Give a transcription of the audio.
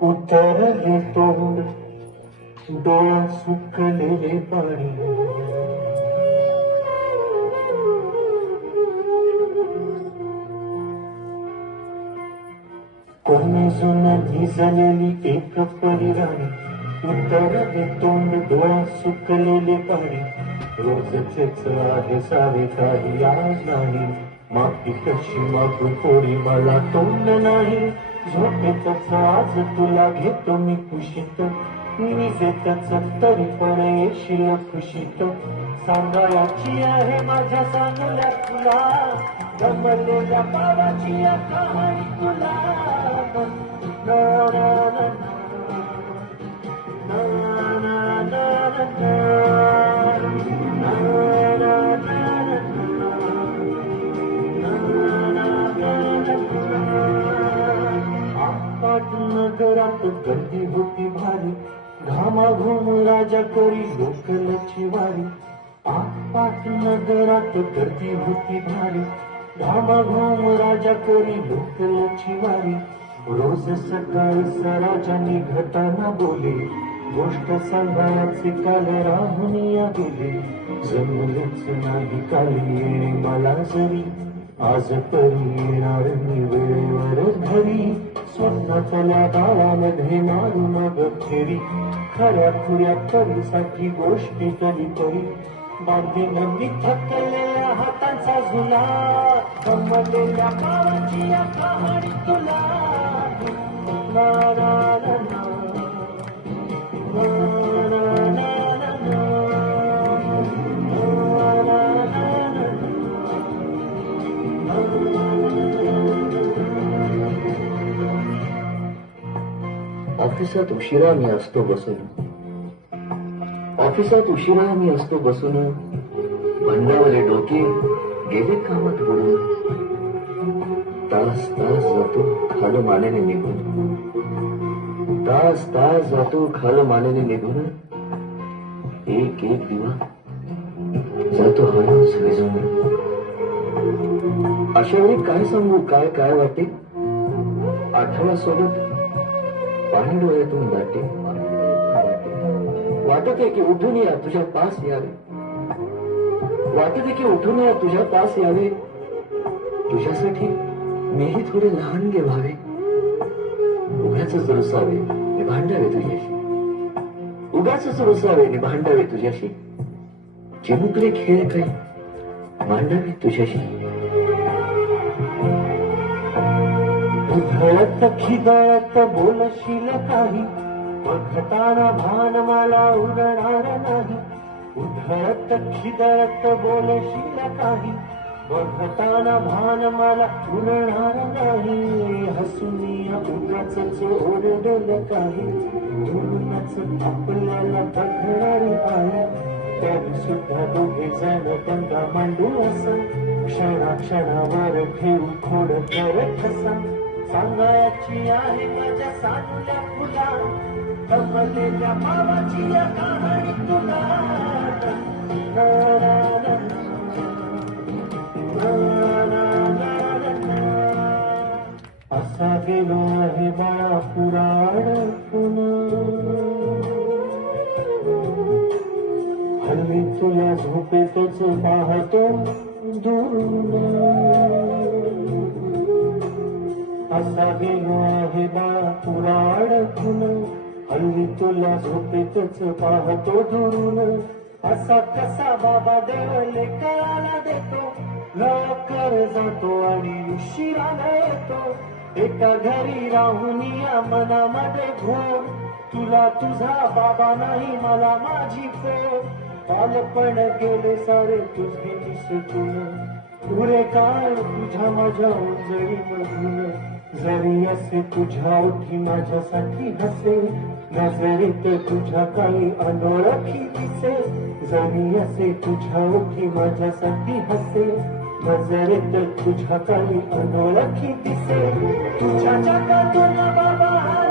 उतरले तोंड डोळा सुकलेले पाणी कोमेजून भिजलेली एक परिराणी उतरले तोंड डोळा सुकलेले पाणी रोजचेच आहे सारे काही आज नाही माती कशी मागू थोडी मला तोंड नाही झोपेतच आज तुला घेतो मी कुशीत निजेतच तरी पण येशील खुशीत सांगायची आहे माझ्या चांगल्या तुला जमलेल्या पावाची कहाणी तुला ना ना ना नगरात गर्दी होती भारी घामाघूम राजा करी लोकलची वारी आपाट नगरात गर्दी होती भारी घामाघूम राजा करी लोकलची वारी रोज सकाळी सराजांनी घटाना बोले गोष्ट सांगायची काल राहून या गेले जमलेच नाही काली येणे मला जरी आज तरी येणार मी वेळेवर घरी स्वतःच्या गावामध्ये मारू मग फेरी खऱ्या खुऱ्या करीसाठी गोष्टी कधीतरी बांधीन मी थकलेल्या हातांचा झुला गमलेल्या पावाची या कहाणी तुला ना ना ना ना ऑफिसात उशिरा मी असतो बसून बंडावले डोके गेले कामात बुडून तास तास जातो खालो मानेने निघून एक एक दिवा जातो हळूच विझून अशा वेळी काय सांगू काय काय वाटे आठवड्यासोबत पाणी डोळ्यातून दाटे वाटत आहे की उठून या तुझ्या पास यावे तुझ्यासाठी मीही थोडे लहानगे व्हावे उगाच रुसावे नि भांडावे तुझ्याशी चिमुकले खेळ काही मांडावे तुझ्याशी उधळत खिदळत बोलशील काही बघताना भान मला उरणार नाही उधळत खिदळत बोलशील काही बघताना भान मला उरणार नाही हसून उगाच ओरडल काही धुरूनच आपल्याला बघणारी आहे तरी सुद्धा दोघे जण गंगा मांडू असा क्षणाक्षणावर ठेवू खोड कर ठसा सांगायची आहे माझ्या साधल्या फुला कमलेल्या मावाची या कहाणी तुला असा गेलो आहे बाळा पुराण हल्ली तुला झोपेतच पाहतो दुरून असा गेलो आहे बाळा तुला अडकून हल्ली तुला झोपेतच पाहतो दुरून असा कसा बाबा देवले कळाला देतो लवकर जातो आणि उशिराला येतो एका घरी राहून या मनामध्ये घोर तुला तुझा बाबा नाही मला माझी पोर बालपण गेले सारे तुझे निसटून पुरे काळ तुझ्या माझ्या उंजळी मधून जरी असे तुझ्या ओठी माझ्यासाठी हसे नजरेत तुझ्या काही अनोळखी दिसे जरी असे तुझ्या ओठी माझ्यासाठी हसे नजरेत तुझ्या काही अनोळखी दिसे तुझ्या जगातून बाबा